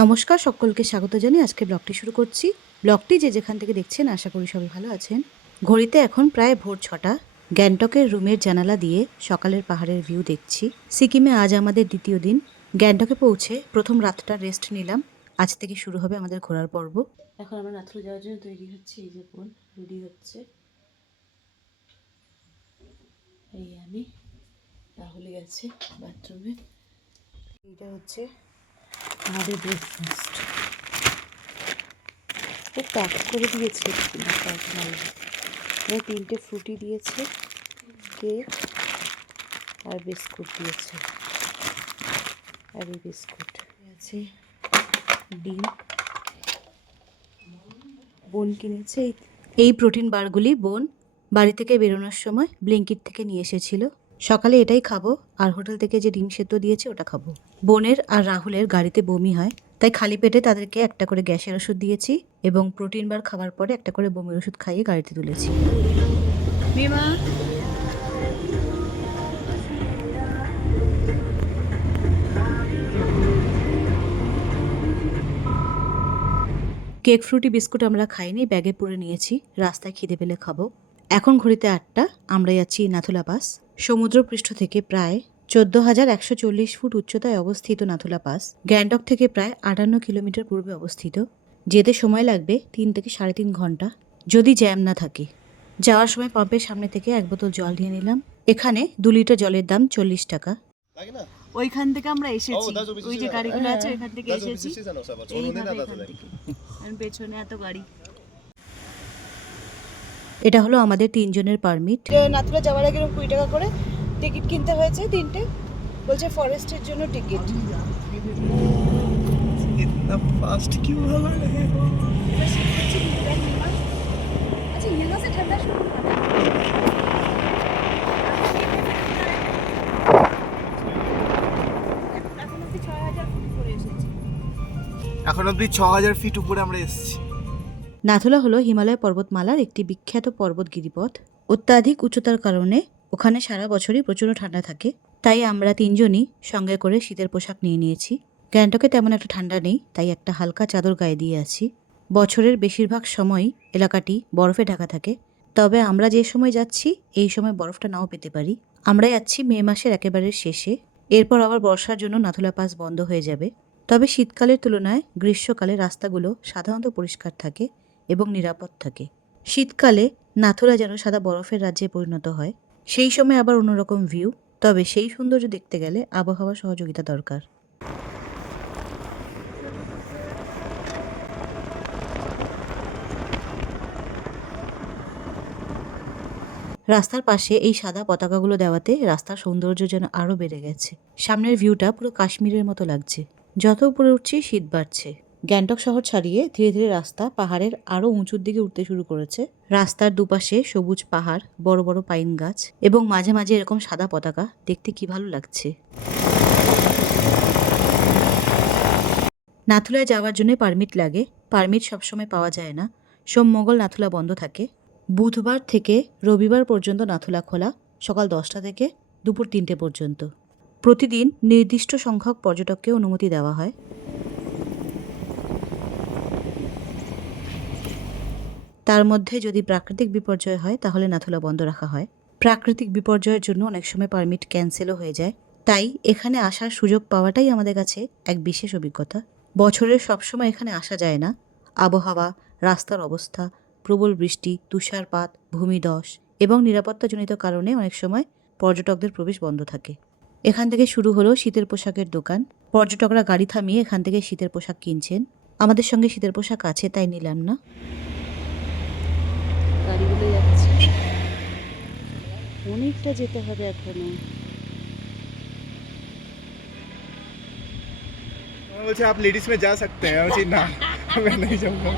নমস্কার, সকলকে স্বাগত জানিয়ে আজকে ব্লগটি শুরু করছি। ব্লগটি যে যেখান থেকে দেখছেন আশা করি সবাই ভালো আছেন। ঘড়িতে এখন প্রায় ভোর 6টা। গ্যাংটকের রুমের জানালা দিয়ে সকালের পাহাড়ের ভিউ দেখছি। সিকিমে আজ আমাদের দ্বিতীয় দিন। গ্যাংটকে পৌঁছে প্রথম রাতটা রেস্ট নিলাম। আজ থেকে শুরু হবে আমাদের ঘোরার পর্ব। এখন আমরা নাথুলা যাওয়ার জন্য তৈরি হচ্ছি। এই যে বোন রেডি হচ্ছে, এই আমি, রাহুলি গেছে বাথরুমে। এইটা হচ্ছে আমাদের ব্রেকফাস্ট। প্যাক করে দিয়েছে, তিনটে ফ্রুটি দিয়েছে, কেক আর বিস্কুট দিয়েছে, আর এই বিস্কুট আছে, ডিম। বোন কিনেছে এই প্রোটিন বারগুলি। বোন বাড়ি থেকে বেরোনোর সময় ব্লিঙ্কিট থেকে নিয়ে এসেছিল। সকালে এটাই খাবো, আর হোটেল থেকে যে ডিম সেদ্ধ দিয়েছে ওটা খাবো। বোনের আর রাহুলের গাড়িতে বমি হয়, তাই খালি পেটে তাদেরকে একটা করে গ্যাসের ওষুধ দিয়েছি এবং প্রোটিন বার খাওয়ার পরে একটা করে বমির ওষুধ খাইয়ে গাড়িতে তুলেছি। মিমা কেক, ফ্রুটি, বিস্কুট আমরা খাইনি, ব্যাগে পুরে নিয়েছি, রাস্তায় খিদে পেলে খাবো। এখন ঘড়িতে 8টা। আমরা যাচ্ছি নাথুলা পাস। সমুদ্রপৃষ্ঠ থেকে প্রায় 14,140 ফুট উচ্চতায় অবস্থিত নাথুলা পাস গ্যাংটক থেকে প্রায় 58 কিলোমিটার পূর্বে অবস্থিত। যেতে সময় লাগবে 3 থেকে 3.5 ঘন্টা, যদি জ্যাম না থাকে। যাওয়ার সময় পাম্পের সামনে থেকে 1 বোতল জল নিয়ে নিলাম। এখানে 2 লিটার জলের দাম 40 টাকা। ওইখান থেকে আমরা এসেছি, ওই যে গাড়িগুলো আছে ওইখান থেকে এসেছি। পেছনে এত গাড়ি। এটা হলো আমাদের 3 জনের পারমিট। নাথুলা যাওয়ার আগে 20 টাকা করে টিকিট কিনতে হয়েছে, 3টে। বলছে ফরেস্টের জন্য টিকিট। इतना फास्ट क्यों हवा लगे? আচ্ছা, यहाँ से ठंडा शुरू होता है। এখন অবধি 6000 ফিট উপরে আমরা এসেছি। নাথুলা হলো হিমালয় পর্বতমালার একটি বিখ্যাত পর্বত গিরিপথ। অত্যাধিক উচ্চতার কারণে ওখানে সারা বছরই প্রচণ্ড ঠান্ডা থাকে, তাই আমরা 3 জনই সঙ্গে করে শীতের পোশাক নিয়ে নিয়েছি। গ্যাংটকে তেমন একটা ঠান্ডা নেই, তাই একটা হালকা চাদর গায়ে দিয়ে আছি। বছরের বেশিরভাগ সময়ই এলাকাটি বরফে ঢাকা থাকে, তবে আমরা যে সময় যাচ্ছি এই সময় বরফটা নাও পেতে পারি। আমরা যাচ্ছি মে মাসের একেবারে শেষে। এরপর আবার বর্ষার জন্য নাথুলা পাস বন্ধ হয়ে যাবে। তবে শীতকালের তুলনায় গ্রীষ্মকালে রাস্তাগুলো সাধারণত পরিষ্কার থাকে এবং নিরাপদ থাকে। শীতকালে নাথুলা যেন সাদা বরফের রাজ্যে পরিণত হয়। সেই সময় আবার অন্যরকম ভিউ। তবে সেই সৌন্দর্য দেখতে গেলে আবহাওয়া সহযোগিতা দরকার। রাস্তার পাশে এই সাদা পতাকাগুলো দেওয়াতে রাস্তার সৌন্দর্য যেন আরও বেড়ে গেছে। সামনের ভিউটা পুরো কাশ্মীরের মতো লাগছে। যত উপরে উঠছি শীত বাড়ছে। গ্যাংটক শহর ছাড়িয়ে ধীরে ধীরে রাস্তা পাহাড়ের আরও উঁচুর দিকে উঠতে শুরু করেছে। রাস্তার দুপাশে সবুজ পাহাড়, বড় বড় পাইন গাছ এবং মাঝে মাঝে এরকম সাদা পতাকা, দেখতে কি ভালো লাগছে। নাথুলায় যাওয়ার জন্য পারমিট লাগে। পারমিট সবসময় পাওয়া যায় না। সোম, মঙ্গল নাথুলা বন্ধ থাকে। বুধবার থেকে রবিবার পর্যন্ত নাথুলা খোলা, সকাল 10টা থেকে দুপুর 3টে পর্যন্ত। প্রতিদিন নির্দিষ্ট সংখ্যক পর্যটককে অনুমতি দেওয়া হয়। তার মধ্যে যদি প্রাকৃতিক বিপর্যয় হয় তাহলে নাথুলা বন্ধ রাখা হয়। প্রাকৃতিক বিপর্যয়ের জন্য অনেক সময় পারমিট ক্যান্সেলও হয়ে যায়। তাই এখানে আসার সুযোগ পাওয়াটাই আমাদের কাছে এক বিশেষ অভিজ্ঞতা। বছরের সবসময় এখানে আসা যায় না। আবহাওয়া, রাস্তার অবস্থা, প্রবল বৃষ্টি, তুষারপাত, ভূমিধস এবং নিরাপত্তাজনিত কারণে অনেক সময় পর্যটকদের প্রবেশ বন্ধ থাকে। এখান থেকে শুরু হলো শীতের পোশাকের দোকান। পর্যটকরা গাড়ি থামিয়ে এখান থেকে শীতের পোশাক কিনছেন। আমাদের সঙ্গে শীতের পোশাক আছে, তাই নিলাম না। গাড়িগুলো যাচ্ছে, অনেকটা যেতে হবে এখনো। বলছে आप लेडीज में जा सकते हैं, আমি বলছি না আমি नहीं जाऊंगा।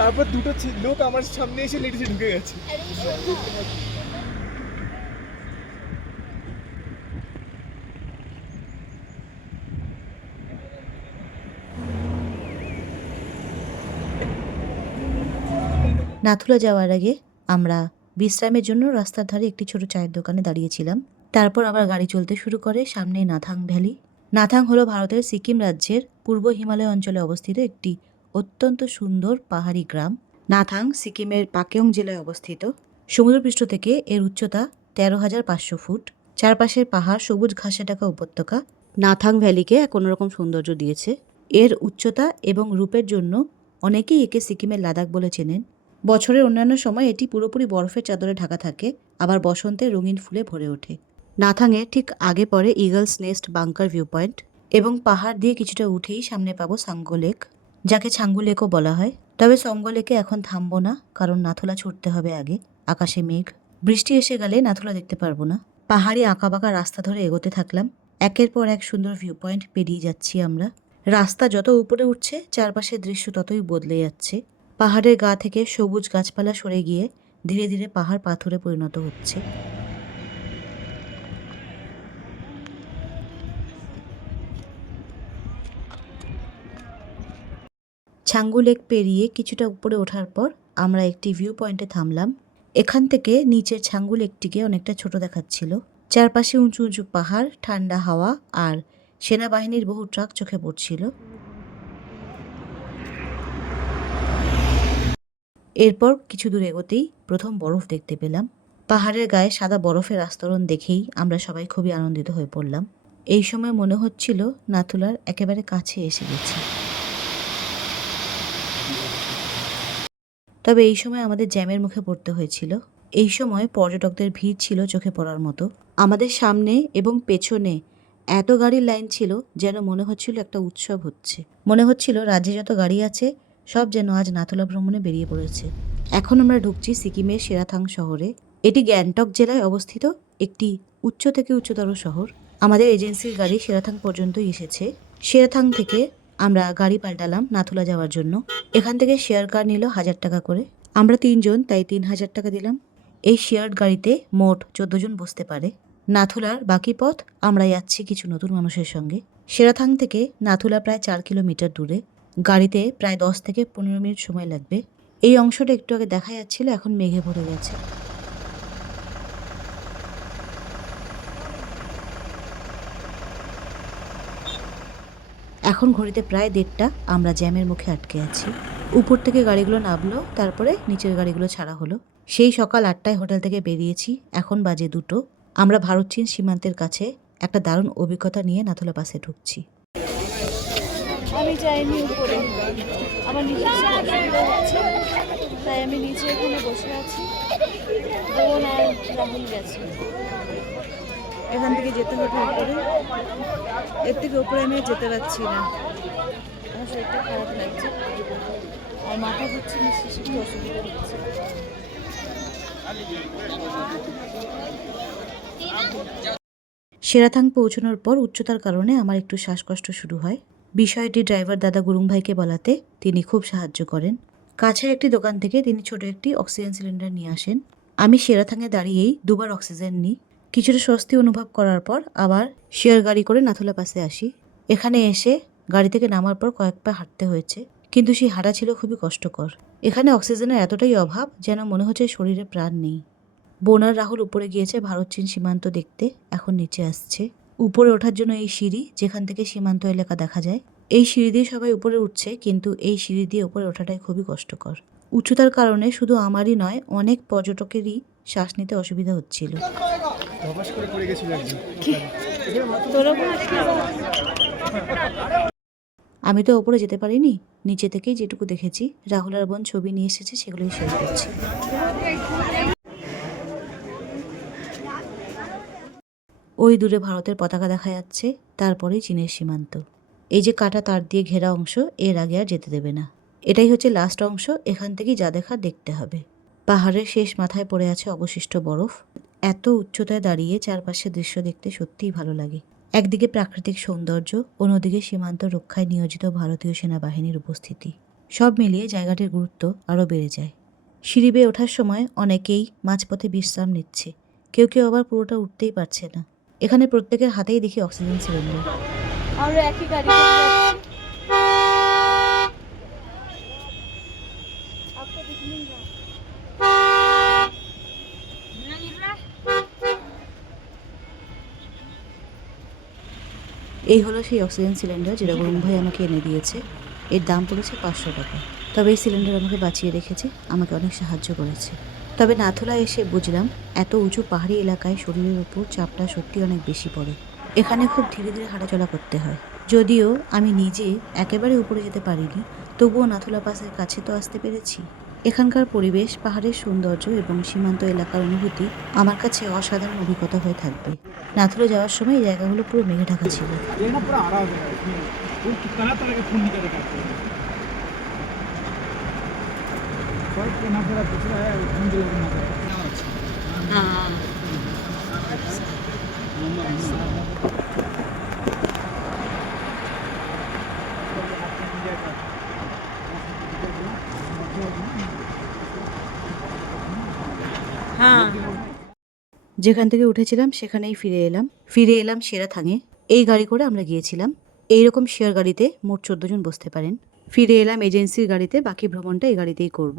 তারপর দুটো লোক আমার সামনে এসে লেডিসে ঢুকে গেছে। নাথুলা যাওয়ার আগে আমরা বিশ্রামের জন্য রাস্তার ধারে একটি ছোট চায়ের দোকানে দাঁড়িয়েছিলাম। তারপর আবার গাড়ি চলতে শুরু করে। সামনে নাথাং ভ্যালি। নাথাং হলো ভারতের সিকিম রাজ্যের পূর্ব হিমালয় অঞ্চলে অবস্থিত একটি অত্যন্ত সুন্দর পাহাড়ি গ্রাম। নাথাং সিকিমের পাকেয়ং জেলায় অবস্থিত। সমুদ্রপৃষ্ঠ থেকে এর উচ্চতা 13,500 ফুট। চারপাশের পাহাড় সবুজ ঘাসে ঢাকা উপত্যকা নাথাং ভ্যালিকে এক অন্যরকম সৌন্দর্য দিয়েছে। এর উচ্চতা এবং রূপের জন্য অনেকেই একে সিকিমের লাদাখ বলে চেনেন। বছরের অন্যান্য সময় এটি পুরোপুরি বরফের চাদরে ঢাকা থাকে, আবার বসন্তে রঙিন ফুলে ভরে ওঠে। নাথাংয়ে ঠিক আগে পড়ে Eagles nest bunker view point এবং পাহাড় দিয়ে কিছুটা উঠেই সামনে পাবো সাঙ্গো লেক, যাকে ছাঙ্গু লেকও বলা হয়। তবে সঙ্গো লেকে এখন থামবো না, কারণ নাথুলা ছুটতে হবে আগে। আকাশে মেঘ, বৃষ্টি এসে গেলে নাথুলা দেখতে পারবো না। পাহাড়ি আঁকাবাঁকা রাস্তা ধরে এগোতে থাকলাম। একের পর এক সুন্দর ভিউ পয়েন্ট পেরিয়ে যাচ্ছি আমরা। রাস্তা যত উপরে উঠছে চারপাশের দৃশ্য ততই বদলে যাচ্ছে। পাহাড়ের গা থেকে সবুজ গাছপালা সরে গিয়ে ধীরে ধীরে পাহাড় পাথরে পরিণত হচ্ছে। ছাঙ্গু লেক পেরিয়ে কিছুটা উপরে ওঠার পর আমরা একটি ভিউ পয়েন্টে থামলাম। এখান থেকে নিচের ছাঙ্গু লেকটিকে অনেকটা ছোট দেখাচ্ছিল। চারপাশে উঁচু উঁচু পাহাড়, ঠান্ডা হাওয়া আর সেনাবাহিনীর বহু ট্রাক চোখে পড়ছিল। এরপর কিছু দূর এগোতেই প্রথম বরফ দেখতে পেলাম। পাহাড়ের গায়ে সাদা বরফের আস্তরণ দেখেই আমরা সবাই খুবই আনন্দিত হয়ে পড়লাম। এই সময় মনে হচ্ছিল নাথুলার একেবারে কাছে এসে গেছি। তবে এই সময় আমাদের জ্যামের মুখে পড়তে হয়েছিল। এই সময় পর্যটকদের ভিড় ছিল চোখে পড়ার মতো। আমাদের সামনে এবং পেছনে এত গাড়ির লাইন ছিল যেন মনে হচ্ছিল একটা উৎসব হচ্ছে। মনে হচ্ছিল রাজ্যে যত গাড়ি আছে সব যেন আজ নাথুলা ভ্রমণে বেরিয়ে পড়েছে। এখন আমরা ঢুকছি সিকিমের সেরাথাং শহরে। এটি গ্যাংটক জেলায় অবস্থিত একটি উচ্চ থেকে উচ্চতর শহর। আমাদের এজেন্সির গাড়ি সেরাথাং পর্যন্তই এসেছে। সেরাথাং থেকে আমরা গাড়ি পাল্টালাম নাথুলা যাওয়ার জন্য। এখান থেকে শেয়ার কার নিল 1,000 টাকা করে। আমরা 3 জন, তাই 3,000 টাকা দিলাম। এই শেয়ার্ড গাড়িতে মোট 14 জন বসতে পারে। নাথুলার বাকি পথ আমরা যাচ্ছি কিছু নতুন মানুষের সঙ্গে। সেরাথাং থেকে নাথুলা প্রায় 4 কিলোমিটার দূরে। গাড়িতে প্রায় 10 থেকে 15 মিনিট সময় লাগবে। এই অংশটা একটু আগে দেখা যাচ্ছিল, এখন মেঘে ভরে গেছে। এখন ঘড়িতে প্রায় 1:30। আমরা জ্যামের মুখে আটকে আছি। উপর থেকে গাড়িগুলো নামলো, তারপরে নিচের গাড়িগুলো ছাড়া হলো। সেই সকাল 8টায় হোটেল থেকে বেরিয়েছি, এখন বাজে 2টো। আমরা ভারত চীন সীমান্তের কাছে একটা দারুণ অভিজ্ঞতা নিয়ে নাথুলা পাসে ঢুকছি। আমি যাইনি উপরে, আমার নিচে অসুবিধা হচ্ছে, তাই আমি নিচে এখানে বসে আছি। বোন আর রাহুল গেছে। এখান থেকে যেতে হবে উপরে, এর থেকে উপরে আমি যেতে পারছি না। আমার শরীরটা খারাপ লাগছে আর মাথা ঘুরছে, নিঃশ্বাসে একটু অসুবিধা হচ্ছে। সেরাথাং পৌঁছানোর পর উচ্চতার কারণে আমার একটু শ্বাসকষ্ট শুরু হয়। বিষয়টি ড্রাইভার দাদা গুরুং ভাইকে বলাতে তিনি খুব সাহায্য করেন। কাছের একটি দোকান থেকে তিনি ছোট একটি অক্সিজেন সিলিন্ডার নিয়ে আসেন। আমি সেরাথাঙে দাঁড়িয়েই 2বার অক্সিজেন নিই। কিছুটা স্বস্তি অনুভব করার পর আবার শেয়ার গাড়ি করে নাথুলা পাসে আসি। এখানে এসে গাড়ি থেকে নামার পর কয়েক পা হাঁটতে হয়েছে, কিন্তু সেই হাঁটা ছিল খুবই কষ্টকর। এখানে অক্সিজেনের এতটাই অভাব যেন মনে হচ্ছে শরীরে প্রাণ নেই। বোনার রাহুল উপরে গিয়েছে ভারত চীন সীমান্ত দেখতে, এখন নিচে আসছে। উপরে ওঠার জন্য এই সিঁড়ি, যেখান থেকে সীমান্ত এলাকা দেখা যায়। এই সিঁড়ি দিয়ে সবাই উপরে উঠছে, কিন্তু এই সিঁড়ি দিয়ে উপরে ওঠাটাই খুবই কষ্টকর। উচ্চতার কারণে শুধু আমারই নয়, অনেক পর্যটকেরই শ্বাস নিতে অসুবিধা হচ্ছিল। ধপাস করে পড়ে গেছিল একজন। আমি তো ওপরে যেতে পারিনি, নিচে থেকেই যেটুকু দেখেছি রাহুল আর বোন ছবি নিয়ে এসেছে, সেগুলোই শেয়ার করছি। ওই দূরে ভারতের পতাকা দেখা যাচ্ছে, তারপরেই চীনের সীমান্ত। এই যে কাটা তার দিয়ে ঘেরা অংশ, এর আগে আর যেতে দেবে না। এটাই হচ্ছে লাস্ট অংশ, এখান থেকেই যা দেখার দেখতে হবে। পাহাড়ের শেষ মাথায় পড়ে আছে অবশিষ্ট বরফ। এত উচ্চতায় দাঁড়িয়ে চারপাশের দৃশ্য দেখতে সত্যিই ভালো লাগে। একদিকে প্রাকৃতিক সৌন্দর্য, অন্যদিকে সীমান্ত রক্ষায় নিয়োজিত ভারতীয় সেনাবাহিনীর উপস্থিতি। সব মিলিয়ে জায়গাটির গুরুত্ব আরও বেড়ে যায়। সিঁড়ি বেয়ে ওঠার সময় অনেকেই মাঝপথে বিশ্রাম নিচ্ছে, কেউ কেউ আবার পুরোটা উঠতেই পারছে না। এখানে প্রত্যেকের হাতেই দেখি অক্সিজেন সিলিন্ডার। আমরা একই গাড়ি করে যাচ্ছি। आपको दिख नहीं रहा। এই হলো সেই অক্সিজেন সিলিন্ডার যেটা বরুণ ভাই আমাকে এনে দিয়েছে। এর দাম পড়েছে 500 টাকা। তবে এই সিলিন্ডার আমাকে বাঁচিয়ে রেখেছে, আমাকে অনেক সাহায্য করেছে। তবে নাথুলা এসে বুঝলাম এত উঁচু পাহাড়ি এলাকায় শরীরের উপর চাপটা সত্যি অনেক বেশি পড়ে। এখানে খুব ধীরে ধীরে হাঁটাচলা করতে হয়। যদিও আমি নিজে একেবারে উপরে যেতে পারিনি, তবুও নাথুলা পাসের কাছে তো আসতে পেরেছি। এখানকার পরিবেশ, পাহাড়ের সৌন্দর্য এবং সীমান্ত এলাকার অনুভূতি আমার কাছে অসাধারণ অভিজ্ঞতা হয়ে থাকবে। নাথুলা যাওয়ার সময় এই জায়গাগুলো পুরো মেঘে ঢাকা ছিল। ये ना पूरा हरा हो गया है इसमें वो तरह तरह के फूल निकल के आते हैं फर्क के ना पूरा दूसरा है फूल के ना যেখান থেকে উঠেছিলাম সেখানেই ফিরে এলাম সেরাথাঙে। এই গাড়ি করে আমরা গিয়েছিলাম। এইরকম শেয়ার গাড়িতে মোট 14 জন বসতে পারেন। ফিরে এলাম এজেন্সির গাড়িতে, বাকি ভ্রমণটা এই গাড়িতেই করব।